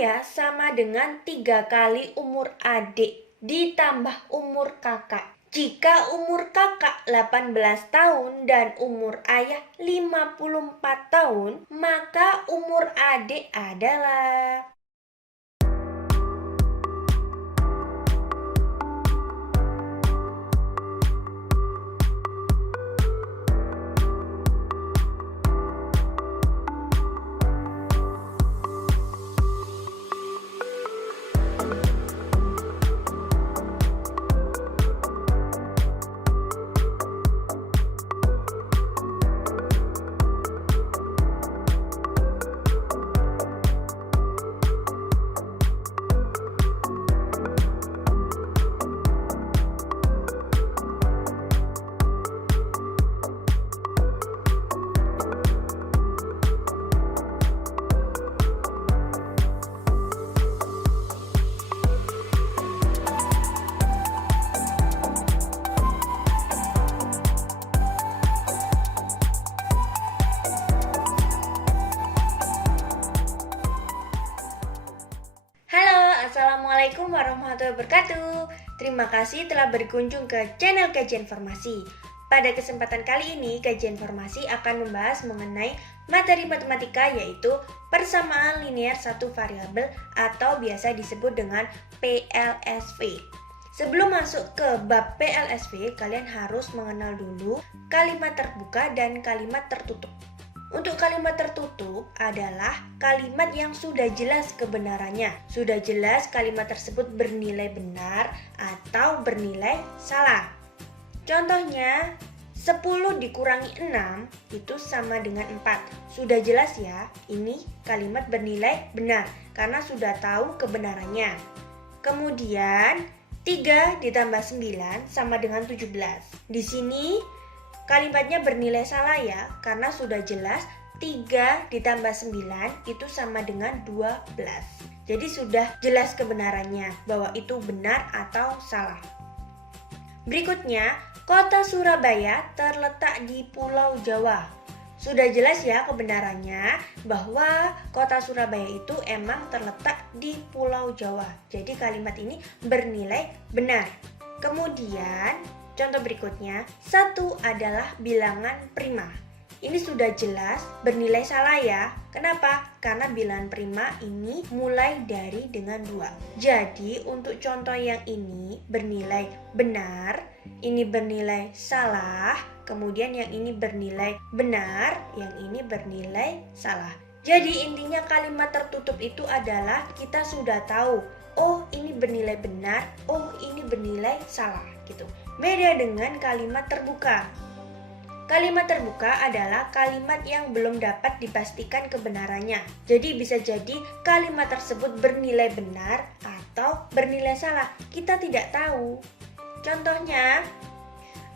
ayah sama dengan 3 kali umur adik ditambah umur kakak. Jika umur kakak 18 tahun dan umur ayah 54 tahun, maka umur adik adalah... Assalamualaikum warahmatullahi wabarakatuh. Terima kasih telah berkunjung ke channel Kajian Informasi. Pada kesempatan kali ini, Kajian Informasi akan membahas mengenai materi matematika, yaitu persamaan linear satu variabel atau biasa disebut dengan PLSV. Sebelum masuk ke bab PLSV, kalian harus mengenal dulu kalimat terbuka dan kalimat tertutup. Untuk kalimat tertutup adalah kalimat yang sudah jelas kebenarannya. Sudah jelas kalimat tersebut bernilai benar atau bernilai salah. Contohnya, 10 dikurangi 6 itu sama dengan 4. Sudah jelas ya, ini kalimat bernilai benar karena sudah tahu kebenarannya. Kemudian, 3 ditambah 9 sama dengan 17. Di sini kalimatnya bernilai salah ya, karena sudah jelas 3 ditambah 9 itu sama dengan 12. Jadi sudah jelas kebenarannya bahwa itu benar atau salah. Berikutnya, kota Surabaya terletak di Pulau Jawa. Sudah jelas ya kebenarannya bahwa kota Surabaya itu emang terletak di Pulau Jawa. Jadi kalimat ini bernilai benar. Kemudian, contoh berikutnya, 1 adalah bilangan prima. Ini sudah jelas bernilai salah ya. Kenapa? Karena bilangan prima ini mulai dari dengan 2. Jadi untuk contoh yang ini bernilai benar, ini bernilai salah, kemudian yang ini bernilai benar, yang ini bernilai salah. Jadi intinya kalimat tertutup itu adalah kita sudah tahu, oh ini bernilai benar, oh ini bernilai salah gitu. Beda dengan kalimat terbuka. Kalimat terbuka adalah kalimat yang belum dapat dipastikan kebenarannya. Jadi bisa jadi kalimat tersebut bernilai benar atau bernilai salah. Kita tidak tahu. Contohnya,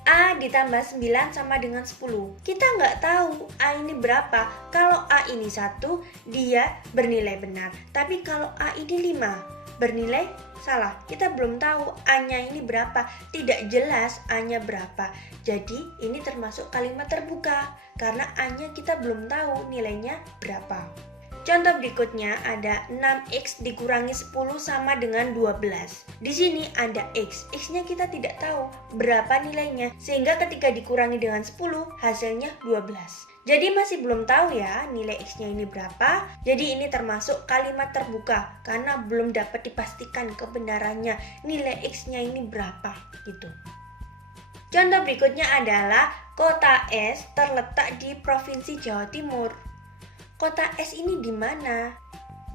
A ditambah 9 sama dengan 10. Kita nggak tahu A ini berapa. Kalau A ini 1, dia bernilai benar. Tapi kalau A ini 5, bernilai salah. Kita belum tahu A-nya ini berapa. Tidak jelas A-nya berapa. Jadi ini termasuk kalimat terbuka karena A-nya kita belum tahu nilainya berapa. Contoh berikutnya ada 6x dikurangi 10 sama dengan 12. Di sini ada x. X-nya kita tidak tahu berapa nilainya, sehingga ketika dikurangi dengan 10 hasilnya 12. Jadi masih belum tahu ya nilai x-nya ini berapa. Jadi ini termasuk kalimat terbuka karena belum dapat dipastikan kebenarannya nilai x-nya ini berapa gitu. Contoh berikutnya adalah kota S terletak di Provinsi Jawa Timur. Kota S ini di mana?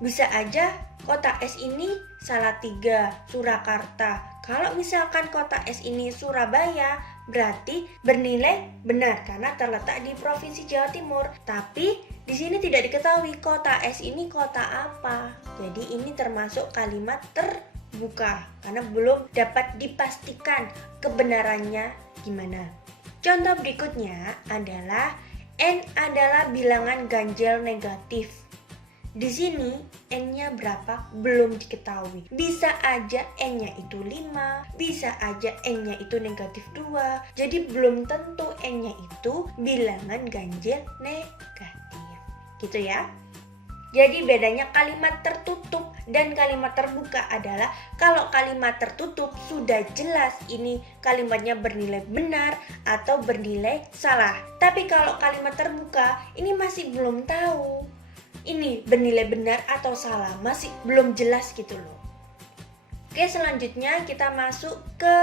Bisa aja kota S ini Salatiga, Surakarta. Kalau misalkan kota S ini Surabaya, berarti bernilai benar karena terletak di Provinsi Jawa Timur. Tapi di sini tidak diketahui kota S ini kota apa. Jadi ini termasuk kalimat terbuka karena belum dapat dipastikan kebenarannya gimana. Contoh berikutnya adalah N adalah bilangan ganjil negatif. Di sini N-nya berapa belum diketahui. Bisa aja N-nya itu 5, bisa aja N-nya itu negatif 2. Jadi belum tentu N-nya itu bilangan ganjil negatif. Gitu ya. Jadi bedanya kalimat tertutup dan kalimat terbuka adalah kalau kalimat tertutup sudah jelas ini kalimatnya bernilai benar atau bernilai salah. Tapi kalau kalimat terbuka ini masih belum tahu ini bernilai benar atau salah, masih belum jelas gitu loh. Oke, selanjutnya kita masuk ke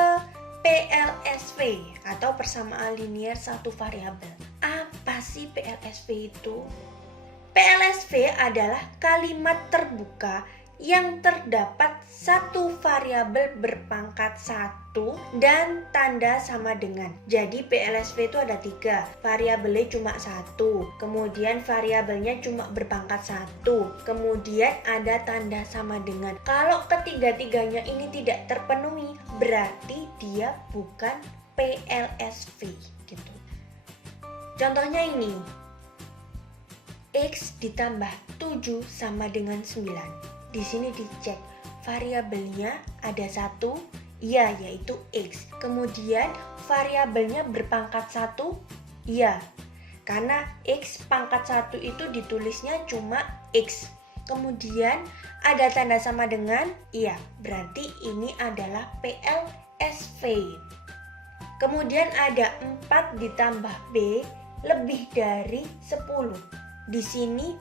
PLSV atau persamaan linear satu variabel. Apa sih PLSV itu? PLSV adalah kalimat terbuka yang terdapat satu variabel berpangkat 1 dan tanda sama dengan. Jadi PLSV itu ada 3, variabelnya cuma 1, kemudian variabelnya cuma berpangkat 1, kemudian ada tanda sama dengan. Kalau ketiga-tiganya ini tidak terpenuhi, berarti dia bukan PLSV gitu. Contohnya ini, X ditambah 7 sama dengan 9. Di sini dicek variabelnya ada 1, iya, yaitu X. Kemudian variabelnya berpangkat 1, iya. Karena X pangkat 1 itu ditulisnya cuma X. Kemudian ada tanda sama dengan, iya. Berarti ini adalah PLSV. Kemudian ada 4 ditambah B lebih dari 10. Di sini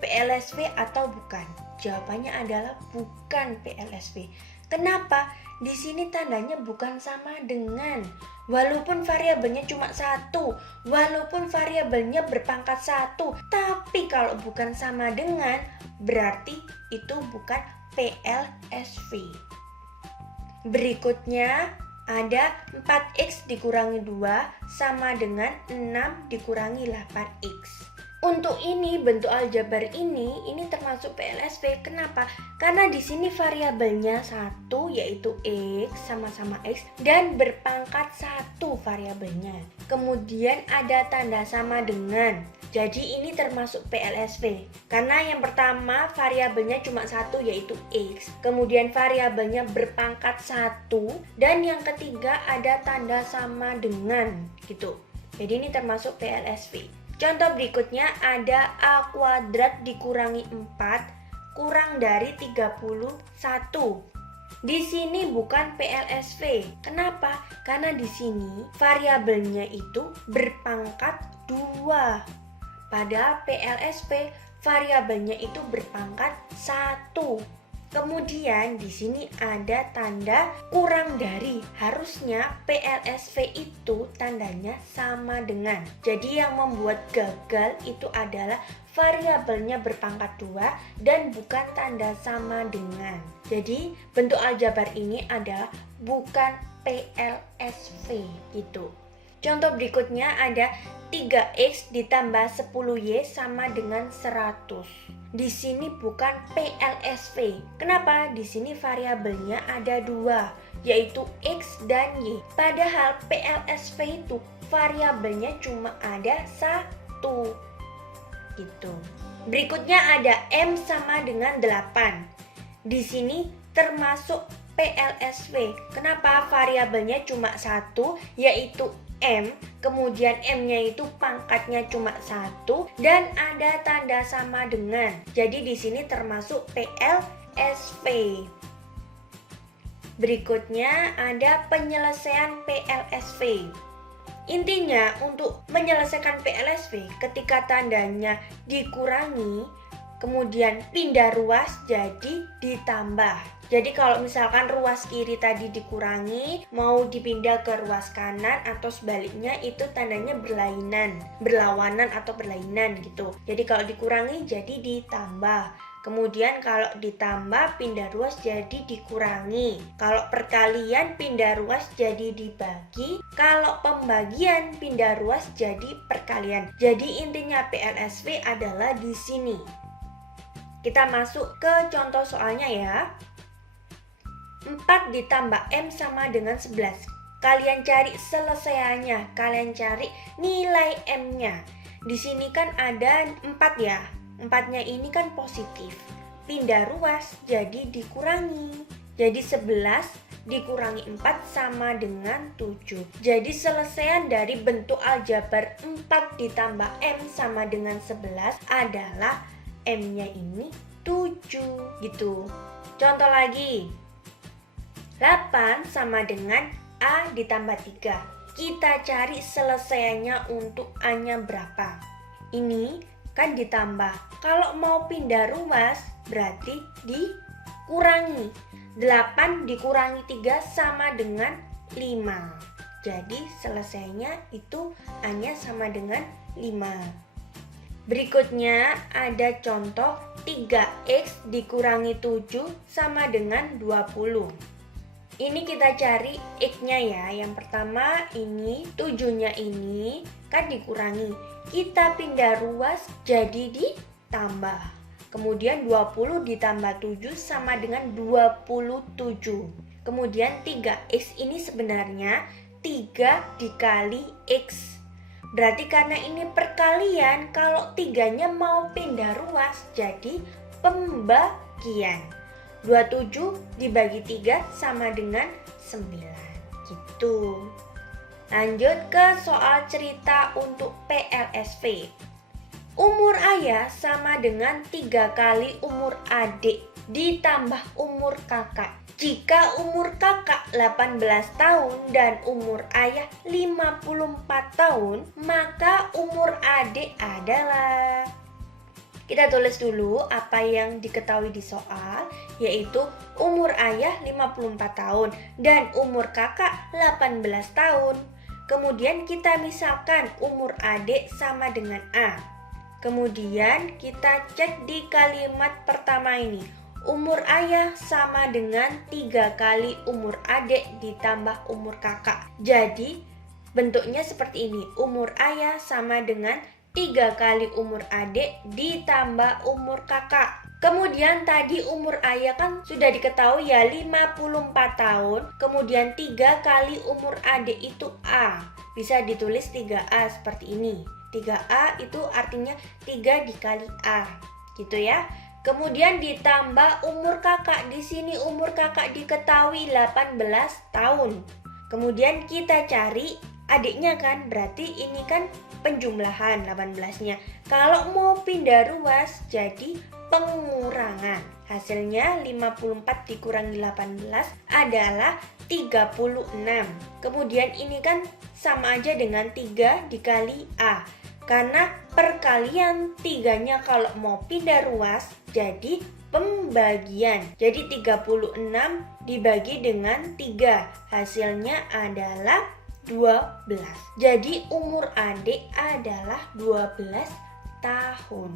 PLSV atau bukan? Jawabannya adalah bukan PLSV. Kenapa? Di sini tandanya bukan sama dengan. Walaupun variabelnya cuma 1, walaupun variabelnya berpangkat 1, tapi kalau bukan sama dengan, berarti itu bukan PLSV. Berikutnya ada 4X dikurangi 2 sama dengan 6 dikurangi 8X. Untuk ini bentuk aljabar ini termasuk PLSV. Kenapa? Karena di sini variabelnya 1 yaitu X sama-sama X dan berpangkat 1 variabelnya. Kemudian ada tanda sama dengan. Jadi ini termasuk PLSV. Karena yang pertama variabelnya cuma 1 yaitu X. Kemudian variabelnya berpangkat 1 dan yang ketiga ada tanda sama dengan gitu. Jadi ini termasuk PLSV. Contoh berikutnya ada A kuadrat dikurangi 4 kurang dari 31. Di sini bukan PLSV. Kenapa? Karena di sini variabelnya itu berpangkat 2. Padahal PLSV variabelnya itu berpangkat 1. Kemudian di sini ada tanda kurang dari. Harusnya PLSV itu tandanya sama dengan. Jadi yang membuat gagal itu adalah variabelnya berpangkat 2 dan bukan tanda sama dengan. Jadi bentuk aljabar ini adalah bukan PLSV gitu. Contoh berikutnya ada 3X ditambah 10Y sama dengan 100. Di sini bukan PLSV. Kenapa? Di sini variabelnya ada 2, yaitu X dan Y. Padahal PLSV itu variabelnya cuma ada 1. Gitu. Berikutnya ada M sama dengan 8. Di sini termasuk PLSV. Kenapa? Variabelnya cuma 1, yaitu M, kemudian M-nya itu pangkatnya cuma 1 dan ada tanda sama dengan. Jadi di sini termasuk PLSV. Berikutnya ada penyelesaian PLSV. Intinya untuk menyelesaikan PLSV ketika tandanya dikurangi, kemudian pindah ruas jadi ditambah. Jadi kalau misalkan ruas kiri tadi dikurangi, mau dipindah ke ruas kanan atau sebaliknya itu tandanya berlawanan atau berlainan gitu. Jadi kalau dikurangi jadi ditambah. Kemudian kalau ditambah pindah ruas jadi dikurangi. Kalau perkalian pindah ruas jadi dibagi. Kalau pembagian pindah ruas jadi perkalian. Jadi intinya PLSV adalah di sini. Kita masuk ke contoh soalnya ya. 4 ditambah M sama dengan 11. Kalian cari selesaiannya, kalian cari nilai M-nya. Di sini kan ada 4 ya. 4-nya ini kan positif. Pindah ruas jadi dikurangi. Jadi 11 dikurangi 4 sama dengan 7. Jadi selesaian dari bentuk aljabar 4 ditambah M sama dengan 11 adalah M-nya ini 7 gitu. Contoh lagi, 8 sama dengan A ditambah 3. Kita cari selesaiannya untuk A-nya berapa. Ini kan ditambah. Kalau mau pindah ruas berarti dikurangi. 8 dikurangi 3 sama dengan 5. Jadi selesainya itu A-nya sama dengan 5. Berikutnya ada contoh 3X dikurangi 7 sama dengan 20. Ini kita cari X-nya ya. Yang pertama ini 7-nya ini kan dikurangi. Kita pindah ruas jadi ditambah. Kemudian 20 ditambah 7 sama dengan 27. Kemudian 3X ini sebenarnya 3 dikali X. Berarti karena ini perkalian, kalau 3-nya mau pindah ruas jadi pembagian. 27 dibagi 3 sama dengan 9 gitu. Lanjut ke soal cerita untuk PLSV. Umur ayah sama dengan 3 kali umur adik ditambah umur kakak. Jika umur kakak 18 tahun dan umur ayah 54 tahun, maka umur adik adalah... Kita tulis dulu apa yang diketahui di soal, yaitu umur ayah 54 tahun dan umur kakak 18 tahun. Kemudian kita misalkan umur adik sama dengan A. Kemudian kita cek di kalimat pertama ini. Umur ayah sama dengan 3 kali umur adik ditambah umur kakak. Jadi bentuknya seperti ini. Umur ayah sama dengan 3 kali umur adik ditambah umur kakak. Kemudian tadi umur ayah kan sudah diketahui ya 54 tahun. Kemudian 3 kali umur adik itu A. Bisa ditulis 3A seperti ini. 3A itu artinya 3 dikali A. Gitu ya. Kemudian ditambah umur kakak. Di sini umur kakak diketahui 18 tahun. Kemudian kita cari adiknya kan, berarti ini kan penjumlahan 18-nya. Kalau mau pindah ruas jadi pengurangan. Hasilnya 54 dikurangi 18 adalah 36. Kemudian ini kan sama aja dengan 3 dikali A. Karena perkalian 3-nya kalau mau pindah ruas jadi pembagian. Jadi 36 dibagi dengan 3. Hasilnya adalah 12. Jadi umur adik adalah 12 tahun.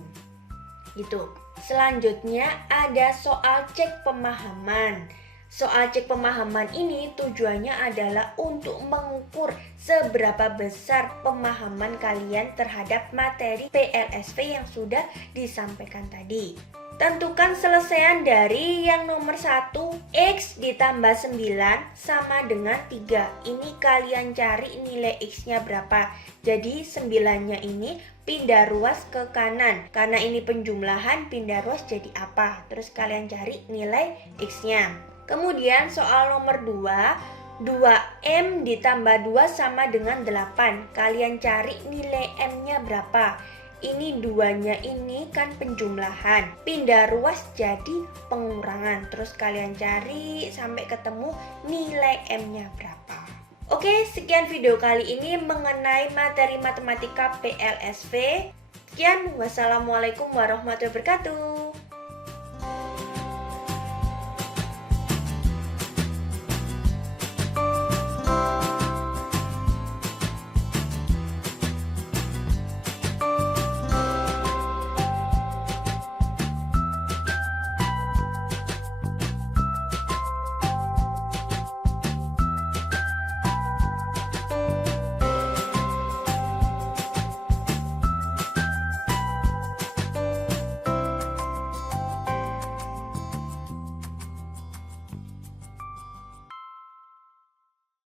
Itu. Selanjutnya ada soal cek pemahaman. Soal cek pemahaman ini tujuannya adalah untuk mengukur seberapa besar pemahaman kalian terhadap materi PLSV yang sudah disampaikan tadi. Tentukan selesaian dari yang nomor 1, X ditambah 9 sama dengan 3. Ini kalian cari nilai X-nya berapa. Jadi 9-nya ini pindah ruas ke kanan. Karena ini penjumlahan, pindah ruas jadi apa. Terus kalian cari nilai X-nya. Kemudian soal nomor 2, 2M ditambah 2 sama dengan 8. Kalian cari nilai M-nya berapa. Ini 2-nya ini kan penjumlahan, pindah ruas jadi pengurangan. Terus kalian cari sampai ketemu nilai M-nya berapa. Oke, sekian video kali ini mengenai materi matematika PLSV. Sekian, wassalamualaikum warahmatullahi wabarakatuh.